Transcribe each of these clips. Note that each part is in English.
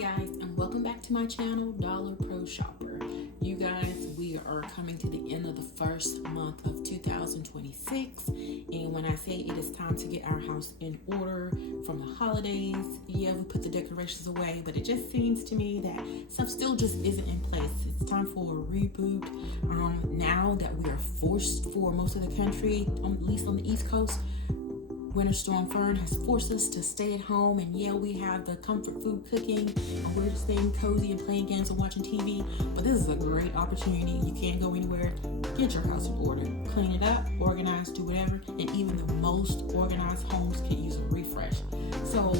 guys, and welcome back to my channel, DollarProShopper. You guys, we are coming to the end of the first month of 2026, and when I say it is time to get our house in order from the holidays, yeah, we put the decorations away, but it just seems to me that stuff still just isn't in place. It's time for a reboot. Now that we are forced for most of the country, at least on the East Coast, Winter Storm Fern has forced us to stay at home, and yeah, we have the comfort food cooking, and we're staying cozy and playing games and watching TV, but this is a great opportunity. You can't go anywhere. Get your house in order. Clean it up, organize, do whatever, and even the most organized homes can use a refresh. So,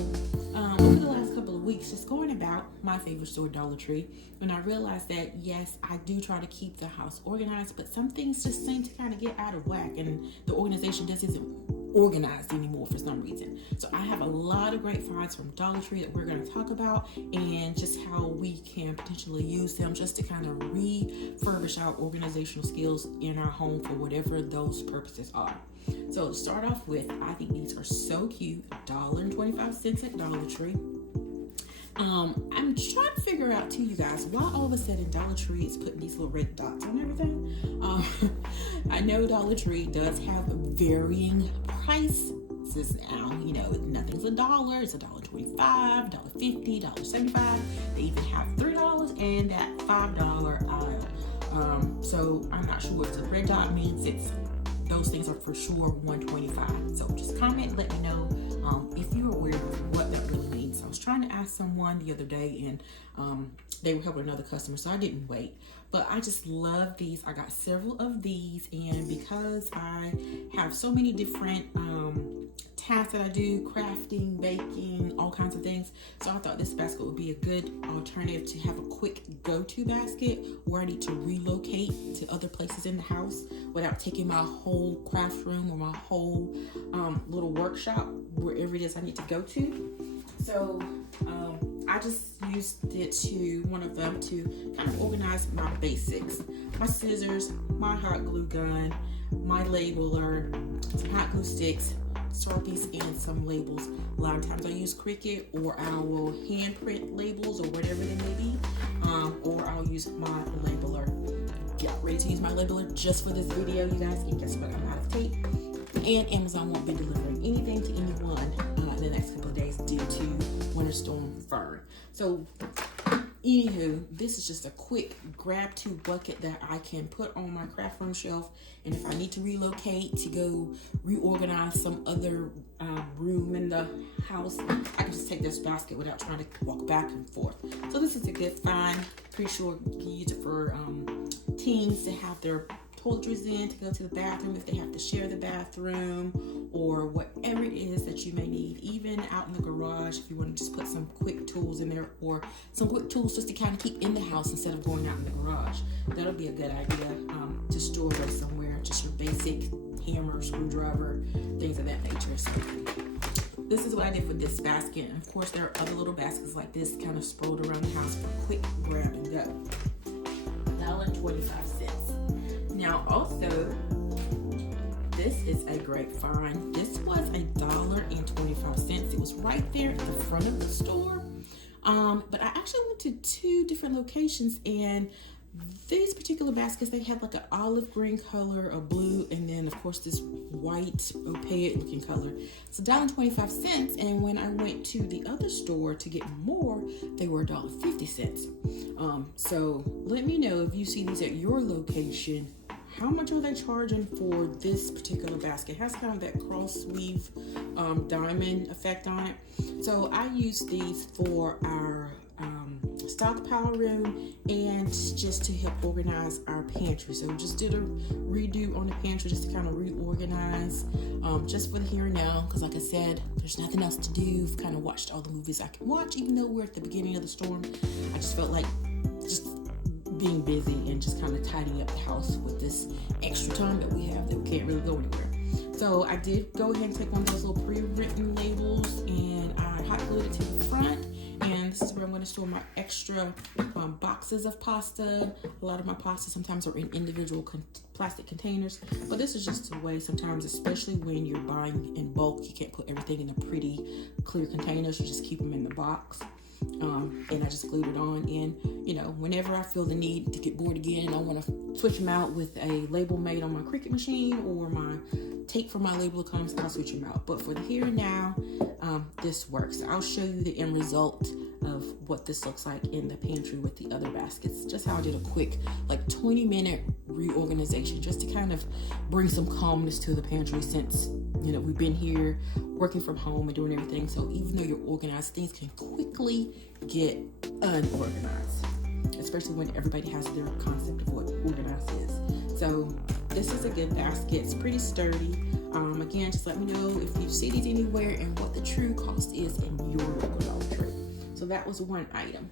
over the last couple of weeks, just going about my favorite store, Dollar Tree, and I realized that, yes, I do try to keep the house organized, but some things just seem to kind of get out of whack, and the organization just isn't organized anymore for some reason. So I have a lot of great finds from Dollar Tree that we're going to talk about, and just how we can potentially use them just to kind of refurbish our organizational skills in our home for whatever those purposes are. So to start off with, I think these are so cute. $1.25 at Dollar Tree. I'm trying to figure out too, you guys, why all of a sudden Dollar Tree is putting these little red dots on everything. I know Dollar Tree does have varying prices now. You know, nothing's $1. It's $1.25, $1.50, $1.75. They even have $3 and that $5 aisle. So I'm not sure if the red dot means those things are for sure $1.25. So just comment, let me know if you're aware of what that really means. I was trying to ask someone the other day, and they were helping another customer, so I didn't wait. But I just love these. I got several of these, and because I have so many different tasks that I do, crafting, baking, all kinds of things, so I thought this basket would be a good alternative to have a quick go-to basket where I need to relocate to other places in the house without taking my whole craft room or my whole little workshop wherever it is I need to go to. So I just used one of them to kind of organize my basics. My scissors, my hot glue gun, my labeler, some hot glue sticks, Sharpies, and some labels. A lot of times I use Cricut, or I will hand print labels or whatever they may be, or I'll use my labeler. Get ready to use my labeler just for this video, you guys, and guess what? I'm out of tape, and Amazon won't be delivering anything to anyone in the next couple of days due to Winter Storm Fern. So anywho, this is just a quick grab to bucket that I can put on my craft room shelf, and if I need to relocate to go reorganize some other room in the house, I can just take this basket without trying to walk back and forth. So this is a good find. Pretty sure you can use it for teens to have their toiletries in, to go to the bathroom if they have to share the bathroom, or whatever it is that you may need, even out in the garage if you want to just put some quick tools in there, or some quick tools just to kind of keep in the house instead of going out in the garage. That'll be a good idea to store away somewhere, just your basic hammer, screwdriver, things of that nature. So this is what I did for this basket, and of course there are other little baskets like this kind of sprawled around the house for quick grab and go. $1.25. Now also, this is a great find. This was $1.25. It was right there at the front of the store. But I actually went to two different locations, and these particular baskets, they had like an olive green color, a blue, and then of course this white opaque looking color. It's $1.25, and when I went to the other store to get more, they were $1.50. So let me know if you see these at your location. How much are they charging for this particular basket? It has kind of that cross weave diamond effect on it. So I use these for our stockpile room and just to help organize our pantry. So just did a redo on the pantry just to kind of reorganize, just for the here and now, because like I said, there's nothing else to do. I've kind of watched all the movies I can watch, even though we're at the beginning of the storm. I just felt like just being busy and just kind of tidying up the house with this extra time that we have that we can't really go anywhere. So I did go ahead and take one of those little pre-written labels, and I hot glued it to the front, and this is where I'm going to store my extra boxes of pasta. A lot of my pasta sometimes are in individual plastic containers, but this is just a way sometimes, especially when you're buying in bulk, you can't put everything in a pretty clear container, so just keep them in the box. and I just glued it on. And you know, whenever I feel the need to get bored again and I want to switch them out with a label made on my Cricut machine or my tape for my label comes, I'll switch them out. But for the here and now, this works. I'll show you the end result of what this looks like in the pantry with the other baskets. Just how I did a quick, like 20-minute reorganization just to kind of bring some calmness to the pantry, since you know we've been here working from home and doing everything. So even though you're organized, things can quickly get unorganized, especially when everybody has their concept of what organized is. So this is a good basket. It's pretty sturdy. Again, just let me know if you see these anywhere and what the true cost is in your local Dollar Tree. So that was one item.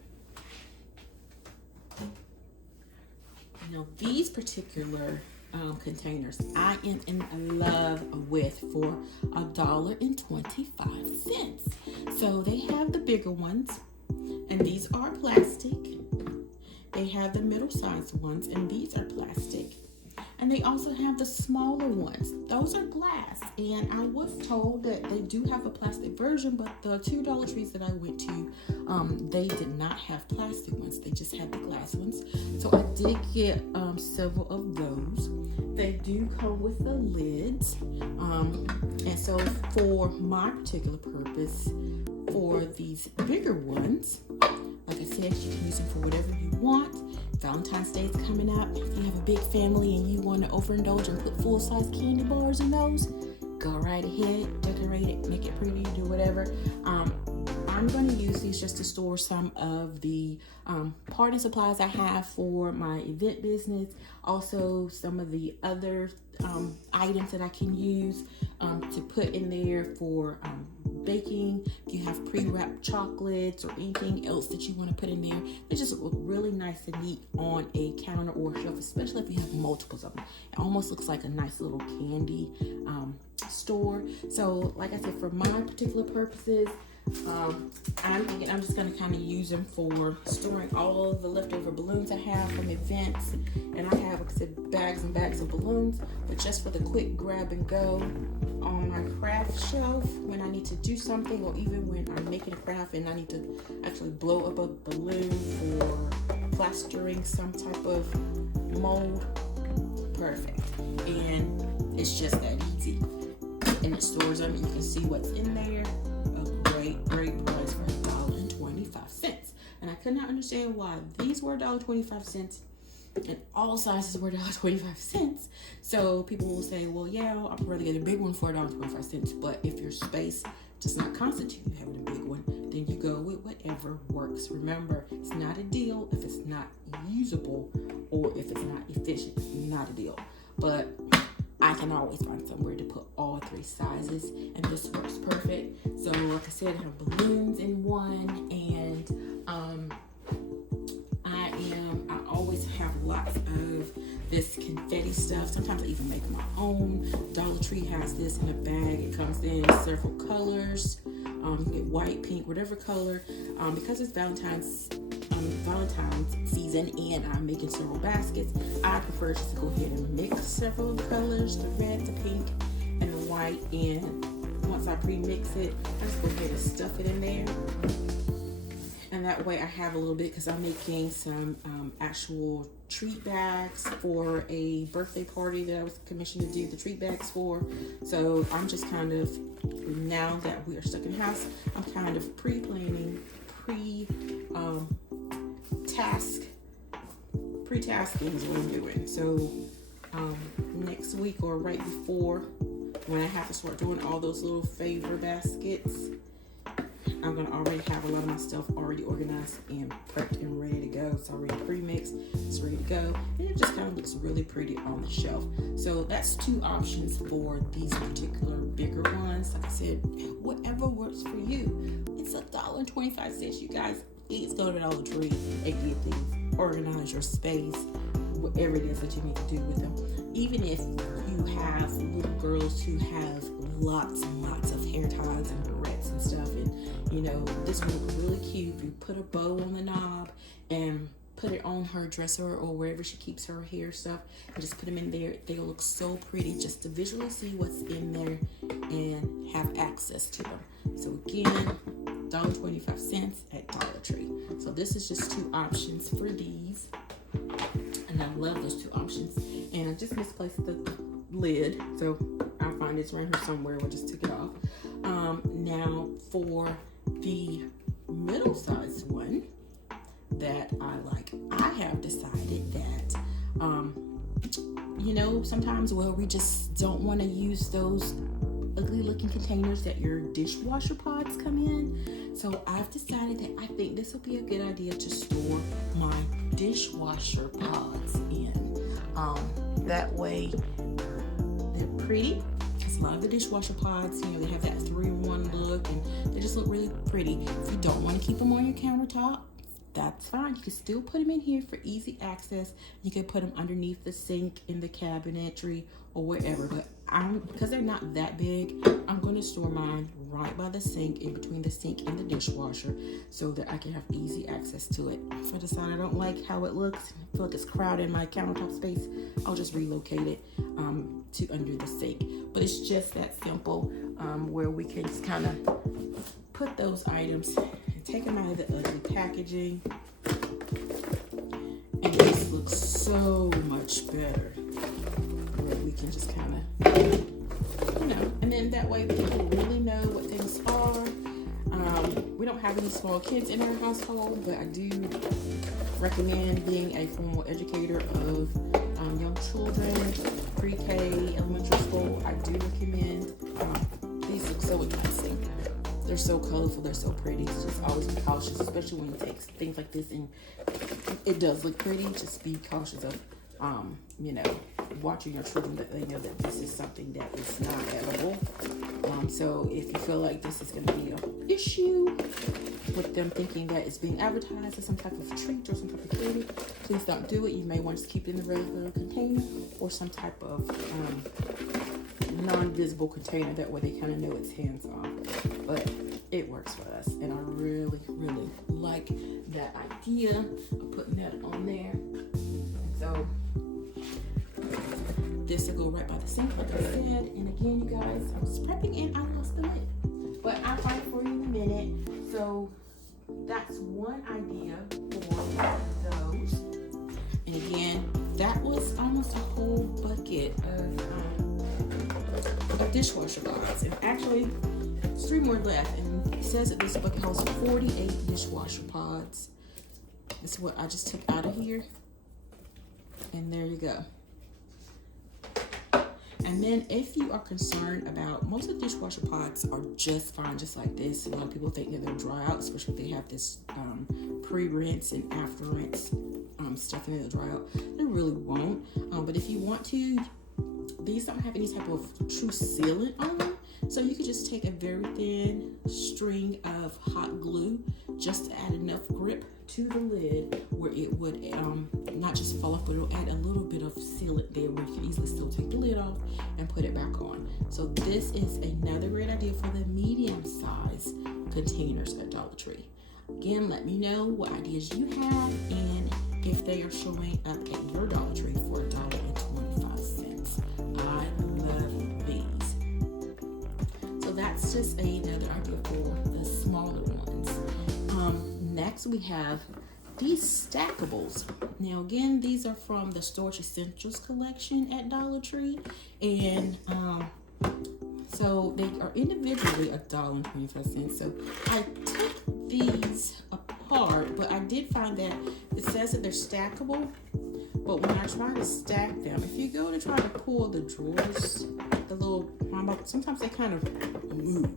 Now these particular containers I am in love with for $1.25. So they have the bigger ones, and these are plastic. They have the middle-sized ones, and these are plastic. And they also have the smaller ones. Those are glass. And I was told that they do have a plastic version, but the two Dollar Trees that I went to, they did not have plastic ones. They just had the glass ones. So I did get several of those. They do come with the lids. And so for my particular purpose, for these bigger ones, like I said, you can use them for whatever you want. Valentine's Day is coming up. If you have a big family and you want to overindulge and put full-size candy bars in those, go right ahead, decorate it, make it pretty, do whatever. I'm going to use these just to store some of the party supplies I have for my event business. Also, some of the other items that I can use to put in there for baking. If you have pre-wrapped chocolates or anything else that you want to put in there, they just look really nice and neat on a counter or a shelf, especially if you have multiples of them. It almost looks like a nice little candy store. So like I said, for my particular purposes, I'm thinking I'm just going to kind of use them for storing all of the leftover balloons I have from events. And I have, like I said, bags and bags of balloons, but just for the quick grab and go on my craft shelf when I need to do something, or even when I'm making a craft and I need to actually blow up a balloon for plastering some type of mold. Perfect. And it's just that easy. And it stores them. You can see what's in there. Great price for $1.25. And I could not understand why these were $1.25 and all sizes were $1.25. So people will say, well, yeah, I'd rather get a big one for $1.25. But if your space does not constitute you having a big one, then you go with whatever works. Remember, it's not a deal if it's not usable or if it's not efficient. It's not a deal. But I can always find somewhere to put all three sizes, and this works perfect. So like I said, I have balloons in one, and I always have lots of this confetti stuff. Sometimes I even make my own. Dollar Tree has this in a bag. It comes in several colors. You can get white, pink, whatever color. Because it's Valentine's season and I'm making several baskets, I prefer just to go ahead and mix several colors, the red, the pink, and the white. And once I pre-mix it, I just go ahead and stuff it in there. And that way I have a little bit, because I'm making some actual treat bags for a birthday party that I was commissioned to do the treat bags for. So I'm just kind of, now that we are stuck in the house, I'm kind of pre-planning, pre-tasking is what I'm doing. So next week or right before, when I have to start doing all those little favor baskets, I'm going to already have a lot of my stuff already organized and prepped and ready to go. It's already pre-mixed, it's ready to go, and it just kind of looks really pretty on the shelf. So that's two options for these particular bigger ones. Like I said, whatever works for you. It's $1.25, you guys. Please go to Dollar Tree and get these. Organize your space, whatever it is that you need to do with them. Even if you have little girls who have lots and lots of hair ties and barrettes and stuff, and you know, this would look really cute if you put a bow on the knob and put it on her dresser or wherever she keeps her hair stuff, and just put them in there. They'll look so pretty just to visually see what's in there and have access to them. So again, $1.25 at Dollar Tree. So this is just 2 options for these. And I love those 2 options. And I just misplaced the lid. So I'll find it's around here somewhere. We'll just take it off. Now for the middle-sized one that I like, I have decided that, you know, sometimes, well, we just don't want to use those ugly looking containers that your dishwasher pods come in. So I've decided that I think this will be a good idea to store my dishwasher pods in. That way they're pretty. Because a lot of the dishwasher pods, you know, they have that 3-in-1 look and they just look really pretty. If you don't want to keep them on your countertop, that's fine. You can still put them in here for easy access. You can put them underneath the sink, in the cabinetry, or wherever. But because they're not that big, I'm going to store mine right by the sink, in between the sink and the dishwasher, so that I can have easy access to it. If I decide I don't like how it looks, I feel like it's crowded in my countertop space, I'll just relocate it to under the sink. But it's just that simple, where we can just kind of put those items and take them out of the ugly packaging, and it just looks so much better. Where we can just kind of, you know, and then that way people really know what things are. We don't have any small kids in our household, but I do recommend being a formal educator of young children, pre-K, elementary school. I do recommend, these look so enticing. They're so colorful, they're so pretty. So just always be cautious, especially when you take things like this and it does look pretty. Just be cautious of, you know, watching your children, that they know that this is something that is not edible. So if you feel like this is going to be an issue with them thinking that it's being advertised as some type of treat or some type of candy, please don't do it. You may want to keep it in the regular container or some type of non-visible container. That way they kind of know it's hands-off. But it works for us, and I really, really like that idea of putting that on there. And so this will go right by the sink, like I said. And again, you guys, I was prepping and I lost the lid, but I'll find it for you in a minute. So that's one idea for those. And again, that was almost a whole bucket of dishwasher pods. And actually, there's 3 more left. And it says that this bucket holds 48 dishwasher pods. This is what I just took out of here. And there you go. And then if you are concerned about, most of the dishwasher pods are just fine, just like this. A lot of people think that they'll dry out, especially if they have this pre-rinse and after rinse stuff in it, they'll dry out. They really won't. But if you want to, these don't have any type of true sealant on them. So you could just take a very thin string of hot glue just to add enough grip to the lid where it would not just fall off, but it'll add a little bit of sealant there where you can easily still take the lid off and put it back on. So this is another great idea for the medium-sized containers at Dollar Tree. Again, let me know what ideas you have and if they are showing up at your Dollar Tree for $1.25. I love these. So that's just another idea for the smaller ones. Next we have these stackables. Now again, these are from the Storage Essentials collection at Dollar Tree, and so they are individually $1.25. So I took these apart, but I did find that it says that they're stackable, but when I try to stack them, if you go to try to pull the drawers, the little, sometimes they kind of move.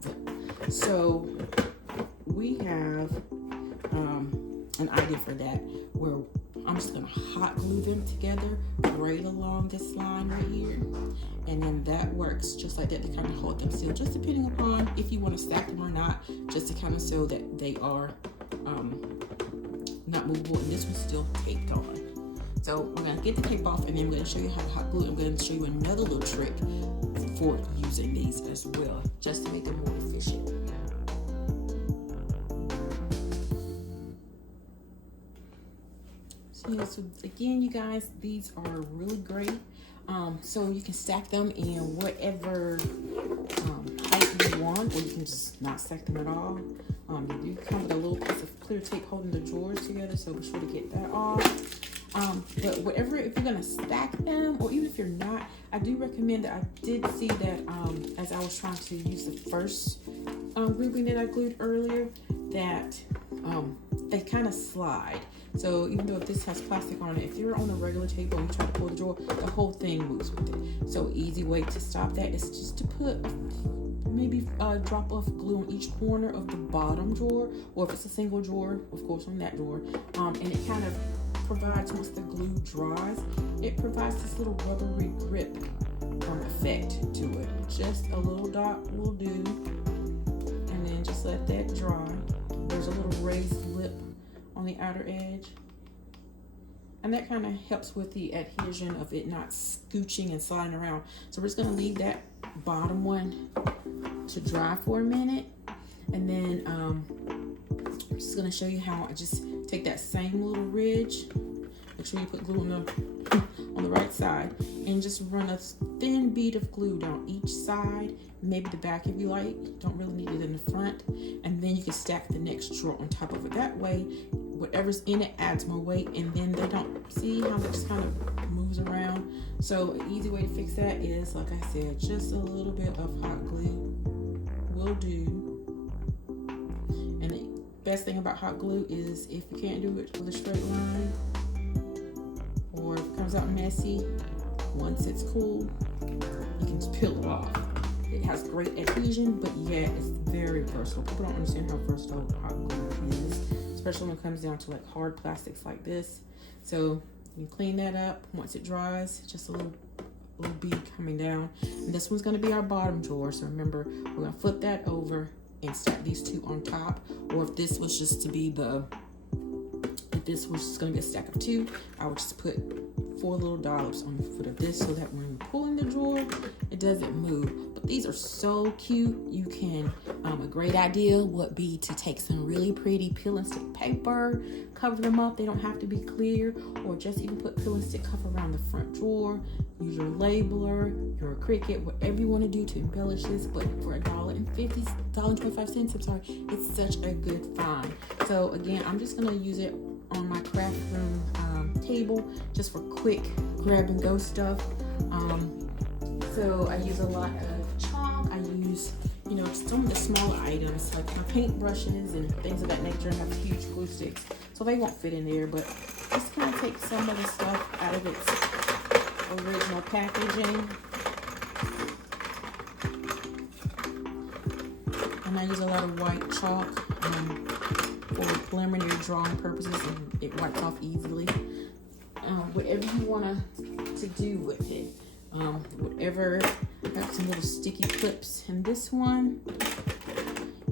So we have an idea for that, where I'm just gonna hot glue them together right along this line right here, and then that works just like that to kind of hold them still, just depending upon if you want to stack them or not, just to kind of show that they are not movable, and this one's still taped on. So we're gonna get the tape off, and then we're gonna show you how to hot glue. I'm gonna show you another little trick for using these as well, just to make them more efficient. So again, you guys, these are really great. So you can stack them in whatever height you want, or you can just not stack them at all. They do come with a little piece of clear tape holding the drawers together, so be sure to get that off. But whatever, if you're gonna stack them, or even if you're not, I do recommend that. I did see that as I was trying to use the first grouping that I glued earlier, that they kind of slide. So even though this has plastic on it, if you're on a regular table and you try to pull the drawer, the whole thing moves with it. So easy way to stop that is just to put maybe a drop of glue on each corner of the bottom drawer, or if it's a single drawer, of course on that drawer. And it kind of provides, once the glue dries, it provides this little rubbery grip effect to it. Just a little dot will do, and then just let that dry. There's a little raised lip on the outer edge, and that kind of helps with the adhesion of it not scooching and sliding around. So we're just gonna leave that bottom one to dry for a minute, and then I'm just gonna show you how I just take that same little ridge. Make sure you put glue on the right side, and just run a thin bead of glue down each side, maybe the back if you like. Don't really need it in the front, and then you can stack the next drawer on top of it. That way, whatever's in it adds more weight, and then they don't see how it just kind of moves around. So an easy way to fix that is, like I said, just a little bit of hot glue will do. And the best thing about hot glue is if you can't do it with a straight line, or if it comes out messy, once it's cool, you can just peel it off. It has great adhesion, but yeah, it's very versatile. People don't understand how versatile hot glue is, especially when it comes down to like hard plastics like this. So you clean that up. Once it dries, just a little bead coming down. And this one's gonna be our bottom drawer. So remember, we're gonna flip that over and stack these two on top. Or if this was just to be if this was just gonna be a stack of two, I would just put 4 little dollops on the foot of this, so that when you're pulling the drawer, it doesn't move. But these are so cute. You can, a great idea would be to take some really pretty peel and stick paper, cover them up. They don't have to be clear, or just even put peel and stick cover around the front drawer. Use your labeler, your Cricut, whatever you want to do to embellish this. But for $1.25, I'm sorry, it's such a good find. So again, I'm just gonna use it on my craft room table, just for quick grab and go stuff. So I use a lot of chalk. I use, some of the smaller items like my paint brushes and things of that nature have huge glue sticks, so they won't fit in there. But just kind of take some of the stuff out of its original packaging. And I use a lot of white chalk for preliminary drawing purposes, and it wipes off easily. Whatever you want to do with it. Whatever. I got some little sticky clips in this one.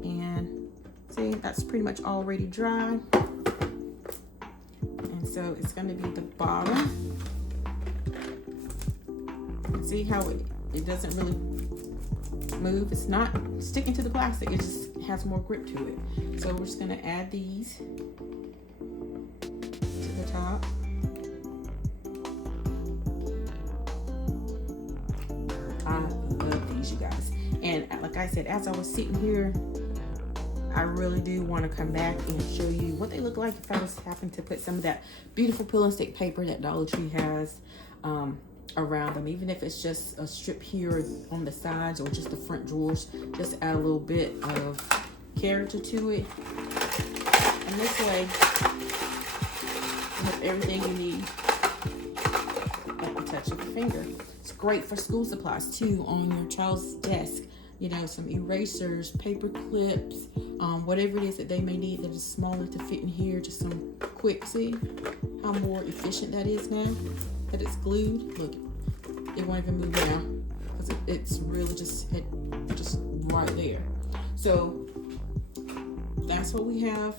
And see, that's pretty much already dry. And so it's going to be the bottom. See how it doesn't really move. It's not sticking to the plastic. It just has more grip to it. So we're just going to add these to the top. I love these, you guys. And like I said, as I was sitting here, I really do want to come back and show you what they look like if I was having to put some of that beautiful peel and stick paper that Dollar Tree has around them. Even if it's just a strip here on the sides or just the front drawers, just add a little bit of character to it. And this way, you have everything you need at the touch of your finger. It's great for school supplies too, on your child's desk. Some erasers, paper clips, whatever it is that they may need that is small enough to fit in here. Just some quick, see how more efficient that is now that it's glued. Look, it won't even move now because it's really just right there. So that's what we have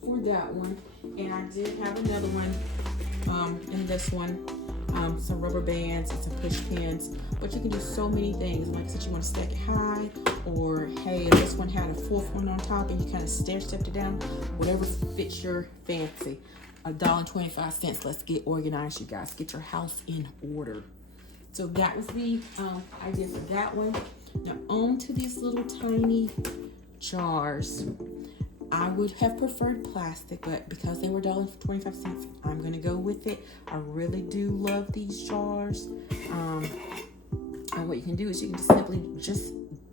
for that one. And I did have another one in this one. Some rubber bands and some push pins, but you can do so many things. Like I said, you want to stack it high, or hey, this one had a 4th one on top and you kind of stair-stepped it down. Whatever fits your fancy. $1.25. Let's get organized, you guys. Get your house in order. So that was the idea for that one. Now on to these little tiny jars. I would have preferred plastic, but because they were $1.25, I'm going to go with it. I really do love these jars. And what you can do is you can just simply,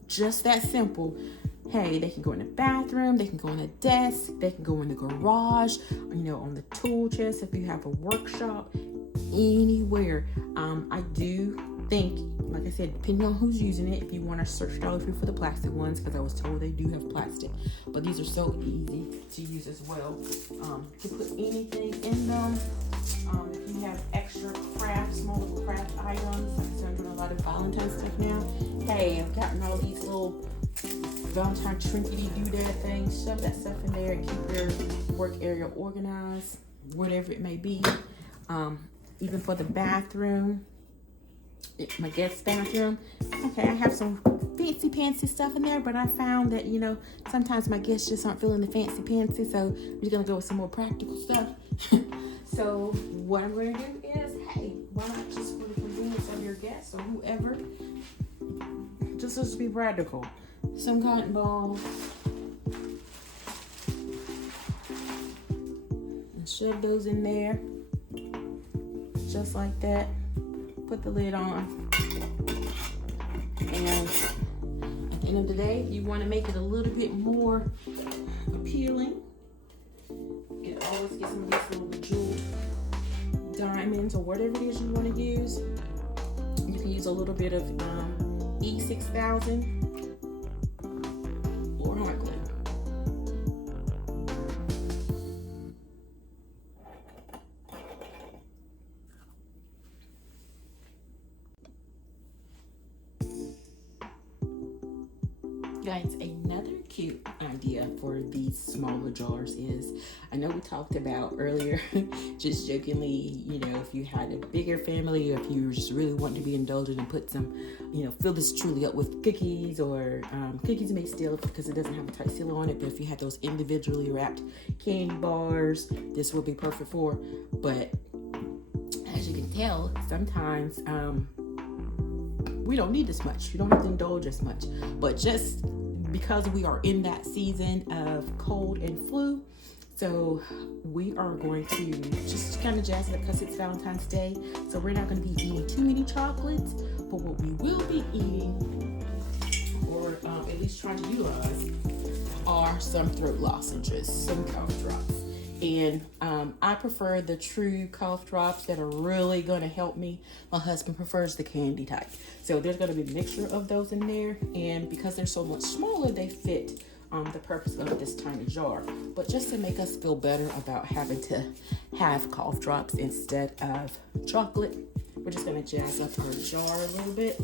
just that simple. Hey, they can go in the bathroom, they can go in a desk, they can go in the garage, on the tool chest if you have a workshop, anywhere. I do think, like I said, depending on who's using it, if you want to search Dollar Tree for the plastic ones, because I was told they do have plastic, but these are so easy to use as well. To put anything in them. If you have extra small little craft items, like I said, I'm doing a lot of Valentine stuff now. Hey, I've gotten all these little Valentine trinkety doodad things. Shove that stuff in there and keep your work area organized, whatever it may be. Even for the bathroom, my guest bathroom. Okay, I have some fancy stuff in there, but I found that, sometimes my guests just aren't feeling the fancy, so I'm just gonna go with some more practical stuff. So what I'm gonna do is, hey, why not just for the convenience of your guests or whoever, just be practical. Some cotton balls. And shove those in there. Just like that. Put the lid on. And at the end of the day, if you want to make it a little bit more appealing, you can always get some of these little jeweled diamonds or whatever it is you want to use. You can use a little bit of E6000 or hot glue. Guys, another cute idea for these smaller jars is, I know we talked about earlier, just jokingly, if you had a bigger family, or if you just really want to be indulgent and put some, fill this truly up with cookies, or cookies may still, because it doesn't have a tight seal on it, but if you had those individually wrapped candy bars, this will be perfect for. But as you can tell, sometimes we don't need as much. You don't have to indulge as much. But just because we are in that season of cold and flu, so we are going to just kind of jazz it up because it's Valentine's Day. So we're not going to be eating too many chocolates, but what we will be eating, or at least trying to utilize, are some throat lozenges, some cough drops. And I prefer the true cough drops that are really going to help me. My husband prefers the candy type. So there's going to be a mixture of those in there. And because they're so much smaller, they fit the purpose of this tiny jar. But just to make us feel better about having to have cough drops instead of chocolate, we're just going to jazz up our jar a little bit.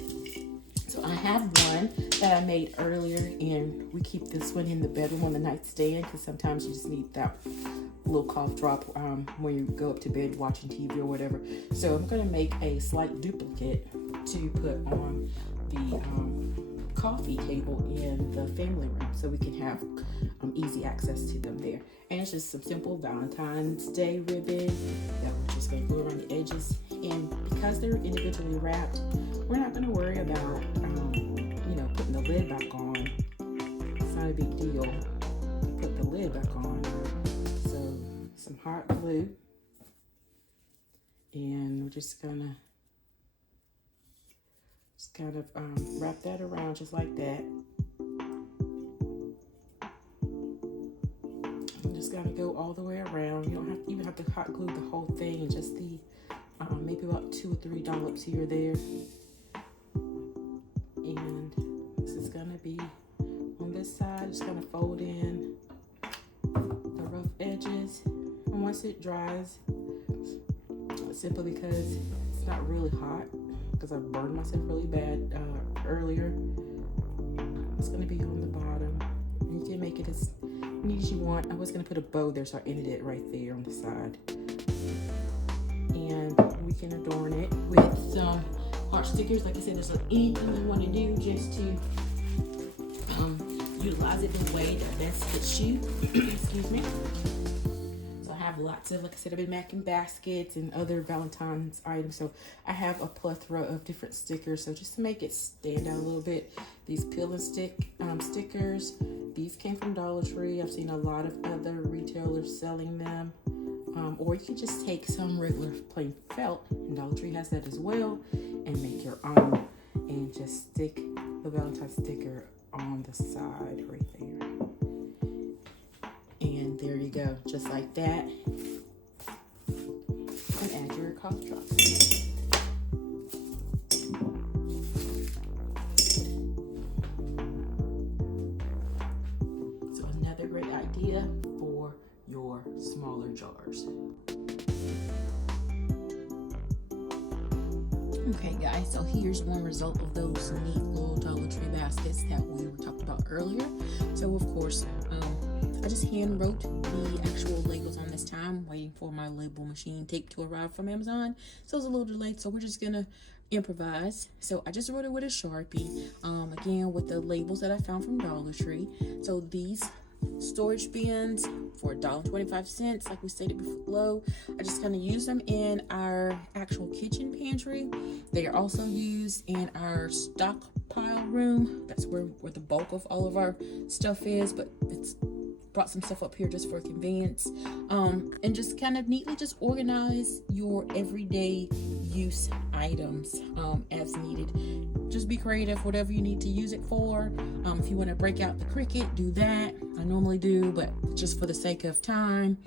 So I have one that I made earlier, and we keep this one in the bedroom on the nightstand because sometimes you just need that little cough drop when you go up to bed watching TV or whatever. So I'm going to make a slight duplicate to put on the coffee table in the family room so we can have easy access to them there. And it's just some simple Valentine's Day ribbon that we're just going to go around the edges. And because they're individually wrapped, we're not going to worry about putting the lid back on. It's not a big deal to put the lid back on. So some hot glue, and we're just gonna kind of wrap that around just like that. I'm just gonna go all the way around. You don't even have to hot glue the whole thing, and just the maybe about 2 or 3 dollops here or there. And this is gonna be on this side. Just gonna fold in the rough edges, and once it dries, simply because it's not really hot, because I burned myself really bad earlier, it's gonna be on the bottom. And you can make it as neat as you want. I was gonna put a bow there, so I ended it right there on the side. And we can adorn it with some heart stickers. Like I said, there's anything you want to do just to utilize it the way that best fits you. Excuse me. So I have have lots of, like I said, I've been making baskets and other Valentine's items. So I have a plethora of different stickers. So just to make it stand out a little bit, these peel and stick stickers, these came from Dollar Tree. I've seen a lot of other retailers selling them. Or you can just take some regular plain felt, and Dollar Tree has that as well, and make your own and just stick the Valentine sticker on the side right there. And there you go, just like that. And add your cough drops. So another great idea for your smaller jars. Okay guys, so here's one result of those neat little Dollar Tree baskets that we talked about earlier. So of course, I just hand wrote the actual labels on this time, waiting for my label machine tape to arrive from Amazon. So it's a little delayed, so we're just gonna improvise. So I just wrote it with a Sharpie, again with the labels that I found from Dollar Tree. So these storage bins for $1.25, like we stated below, I just kind of use them in our actual kitchen pantry. They are also used in our stockpile room. That's where the bulk of all of our stuff is, but it's brought some stuff up here just for convenience, and just kind of neatly just organize your everyday use items as needed. Just be creative, whatever you need to use it for. If you want to break out the Cricut, do that. I normally do, but just for the sake of time,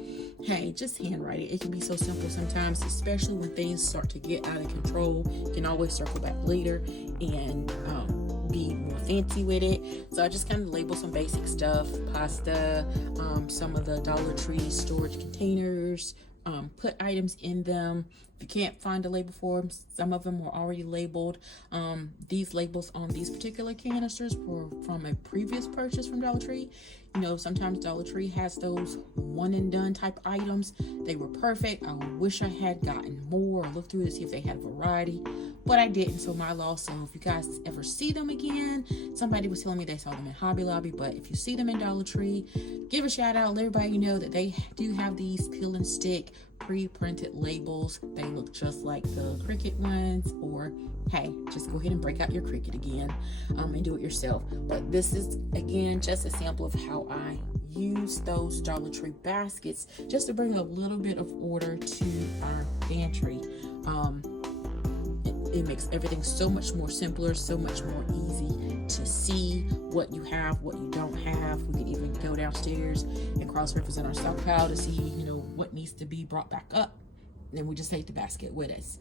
hey, just handwrite it. It can be so simple sometimes, especially when things start to get out of control. You can always circle back later and be more fancy with it. So I just kind of label some basic stuff, pasta, some of the Dollar Tree storage containers, put items in them. If you can't find a label for them, some of them were already labeled. These labels on these particular canisters were from a previous purchase from Dollar Tree. You know, sometimes Dollar Tree has those one and done type items. They were perfect. I wish I had gotten more or looked through to see if they had variety, but I didn't, so my loss. So if you guys ever see them again, somebody was telling me they saw them in Hobby Lobby, but if you see them in Dollar Tree, give a shout out, let everybody know that they do have these peel and stick pre-printed labels. They look just like the Cricut ones, or hey, just go ahead and break out your Cricut again and do it yourself. But this is again just a sample of how I use those Dollar Tree baskets just to bring a little bit of order to our pantry. It makes everything so much more simpler, so much more easy to see what you have, what you don't have. We can even go downstairs and cross-reference in our stockpile to see, you know, what needs to be brought back up. And we just take the basket with us.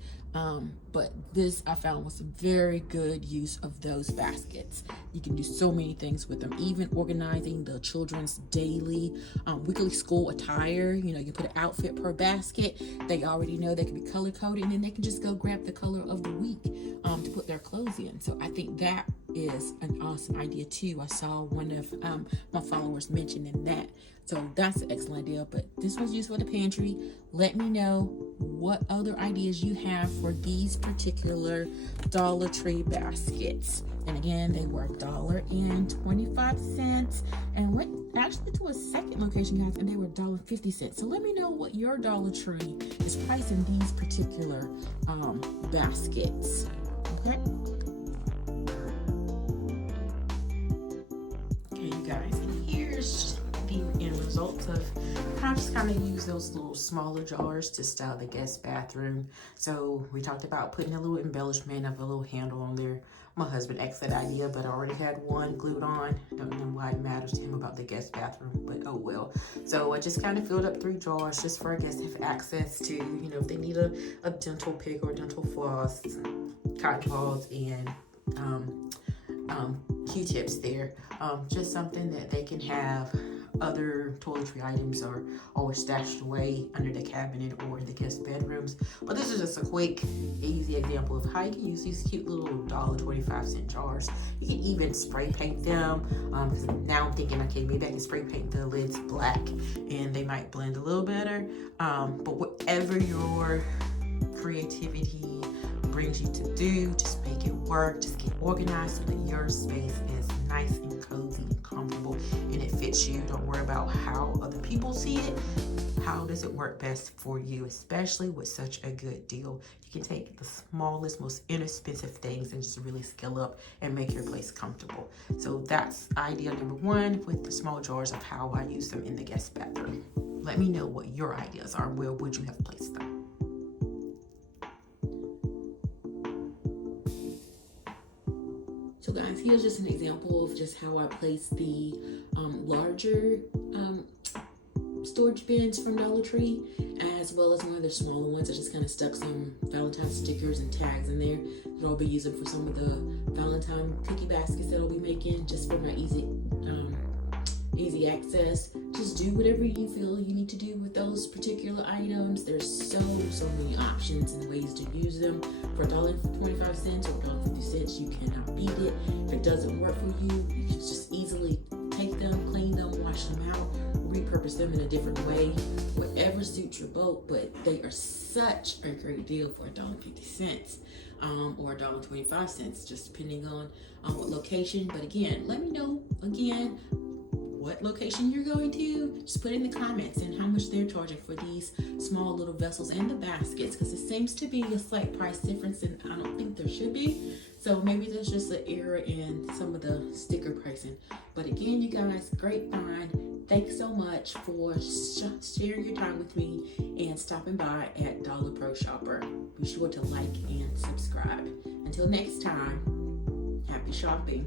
But this I found was a very good use of those baskets. You can do so many things with them, even organizing the children's daily weekly school attire. You know, you put an outfit per basket. They already know they can be color coded, and then they can just go grab the color of the week to put their clothes in. So I think that is an awesome idea too. I saw one of my followers mentioning that. So that's an excellent idea, but this was used for the pantry. Let me know what other ideas you have for these particular Dollar Tree baskets. And again, they were $1.25 and went actually to a second location, guys, and they were $1.50. So let me know what your Dollar Tree is pricing these particular baskets. Okay. Okay, you guys, and here's the end results of I just kind of use those little smaller jars to style the guest bathroom. So we talked about putting a little embellishment of a little handle on there. My husband asked that idea, but I already had one glued on. Don't know why it matters to him about the guest bathroom, but oh well. So I just kind of filled up 3 jars just for our guests to have access to, you know, if they need a dental pick or dental floss, cotton balls, and Q-tips there. Just something that they can have. Other toiletry items are always stashed away under the cabinet or in the guest bedrooms. But this is just a quick, easy example of how you can use these cute little $1.25 jars. You can even spray paint them. Because now I'm thinking, okay, maybe I can spray paint the lids black and they might blend a little better. But whatever your creativity brings you to do, just make it work. Just get organized so that your space is nice and cozy and comfortable and it fits you. Don't worry about how other people see it. how does it work best for you, especially with such a good deal. You can take the smallest, most inexpensive things and just really scale up and make your place comfortable. So that's idea number one with the small jars of how I use them in the guest bathroom. Let me know what your ideas are. Where would you have placed them? So guys, here's just an example of just how I place the larger storage bins from Dollar Tree, as well as one of the smaller ones. I just kind of stuck some Valentine stickers and tags in there that I'll be using for some of the Valentine cookie baskets that I'll be making, just for my easy access. Just do whatever you feel you need to do with those particular items. There's so many options and ways to use them. For $1.25 or $1.50, you cannot beat it. If it doesn't work for you, you can just easily take them, clean them, wash them out, repurpose them in a different way, whatever suits your boat. But they are such a great deal for $1.50 or $1.25, just depending on what location. But again, let me know again what location you're going to. Just put in the comments and how much they're charging for these small little vessels and the baskets, because it seems to be a slight price difference, and I don't think there should be. So maybe there's just an error in some of the sticker pricing. But again, you guys, great find. Thanks so much for sharing your time with me and stopping by at DollarProShopper. Be sure to like and subscribe. Until next time, happy shopping.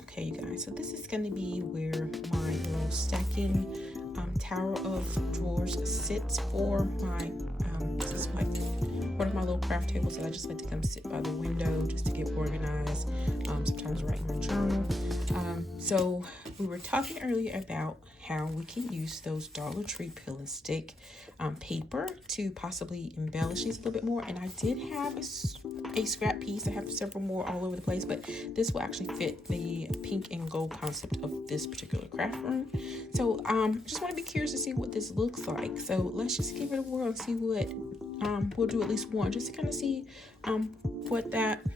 Okay, you guys, so this is going to be where my little stacking tower of drawers sits for my, this is like one of my little craft tables that I just like to come sit by the window just to get organized, sometimes write my journal. So we were talking earlier about how we can use those Dollar Tree peel and stick paper to possibly embellish these a little bit more. And I did have a scrap piece. I have several more all over the place, but this will actually fit the pink and gold concept of this particular craft room. So just want to be curious to see what this looks like. So let's just give it a whirl and see what we'll do, at least one, just to kind of see what that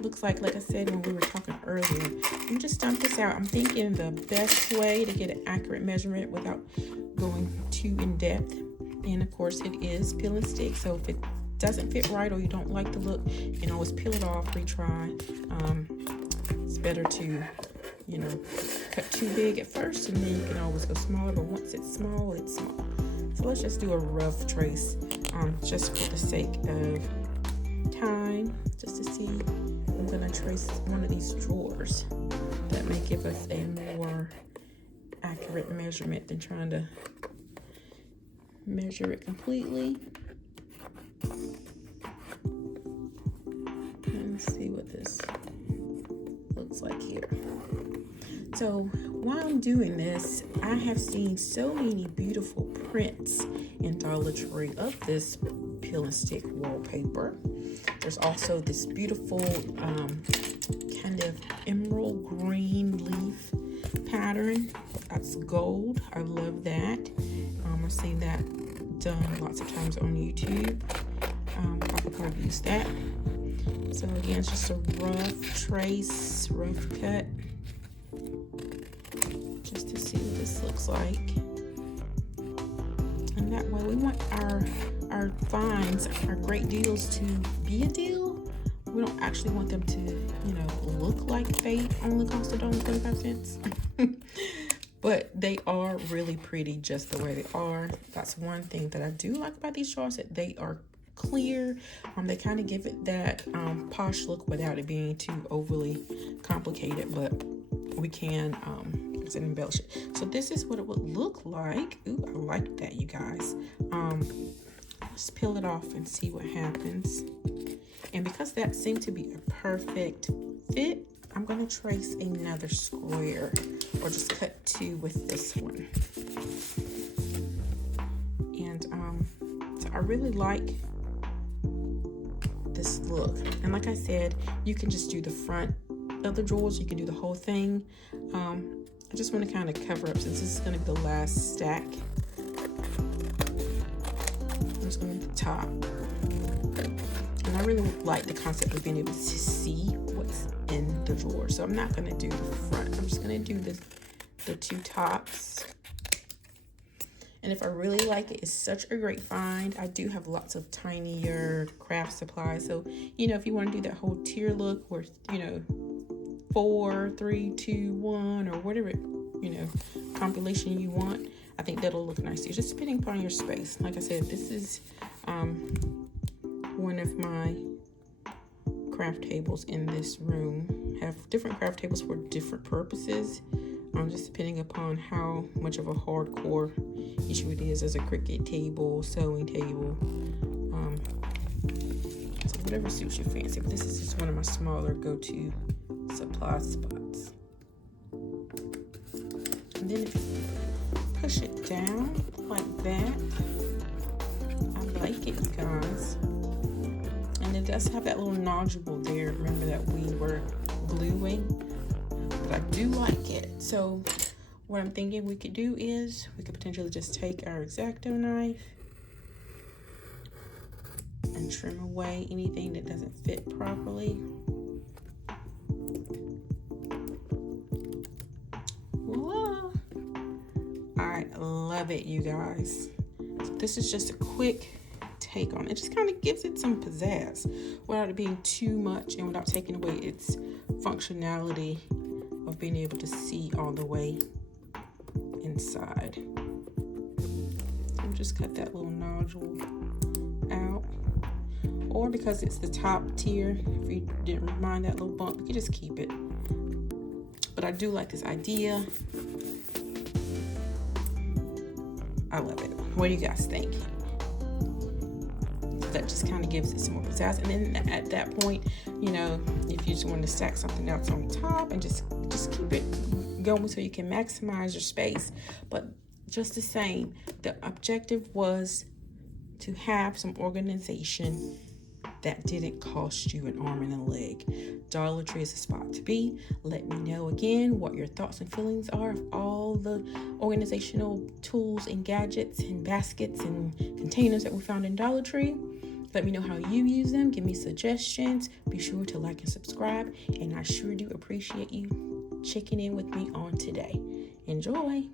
looks like. Like I said when we were talking earlier, let me just dump this out. I'm thinking the best way to get an accurate measurement without going too in depth, and of course it is peel and stick. So if it doesn't fit right or you don't like the look, you can always peel it off, retry. It's better to, you know, cut too big at first, and then you can always go smaller, but once it's small, it's small. So let's just do a rough trace, just for the sake of time, just to see. I'm gonna trace one of these drawers. That may give us a more accurate measurement than trying to measure it completely. Let's see what this looks like here. So while I'm doing this, I have seen so many beautiful prints in Dollar Tree of this peel and stick wallpaper. There's also this beautiful kind of emerald green leaf pattern. That's gold. I love that. I've seen that done lots of times on YouTube. Papa Card used that. So again, it's just a rough trace, rough cut, just to see what this looks like. And that way we want our finds, our great deals, to be a deal. We don't actually want them to, you know, look like they only cost $1.25. But they are really pretty just the way they are. That's one thing that I do like about these jars, that they are clear. They kind of give it that posh look without it being too overly complicated, but we can embellish it. So this is what it would look like. Ooh, I like that, you guys. Let's peel it off and see what happens. And because that seemed to be a perfect fit, I'm going to trace another square, or just cut two with this one. And so I really like this look. And like I said, you can just do the front of the drawers, you can do the whole thing. I just want to kind of cover up, since this is going to be the last stack. I'm just going to the top. And And I really like the concept of being able to see what's in the drawer. So I'm not going to do the front. I'm just going to do the two tops. And if I really like it, it's such a great find. I do have lots of tinier craft supplies. So, you know, if you want to do that whole tier look where, you know, 4, 3, 2, 1, or whatever, you know, compilation you want, I think that'll look nice. It's just depending upon your space. Like I said, this is one of my craft tables in this room. Have different craft tables for different purposes. Just depending upon how much of a hardcore issue it is, as a Cricut table, sewing table, so whatever suits your fancy. But this is just one of my smaller go-to supply spots. And then if you push it down like that, I like it, you guys. And it does have that little nodule there. Remember that we were gluing? But I do like it. So what I'm thinking we could do is we could potentially just take our X-Acto knife and trim away anything that doesn't fit properly. Voila! I love it, you guys. So this is just a quick take on it. It just kind of gives it some pizzazz without it being too much and without taking away its functionality of being able to see all the way inside. So just cut that little nodule out. Or because it's the top tier, if you didn't mind that little bump, you can just keep it. But I do like this idea. I love it. What do you guys think? That just kind of gives it some more pizzazz. And then at that point, you know, if you just want to stack something else on top and just keep it going so you can maximize your space. But just the same, the objective was to have some organization that didn't cost you an arm and a leg. Dollar Tree is a spot to be. Let me know again what your thoughts and feelings are of all the organizational tools and gadgets and baskets and containers that we found in Dollar Tree. Let me know how you use them. Give me suggestions. Be sure to like and subscribe. And I sure do appreciate you checking in with me on today. Enjoy.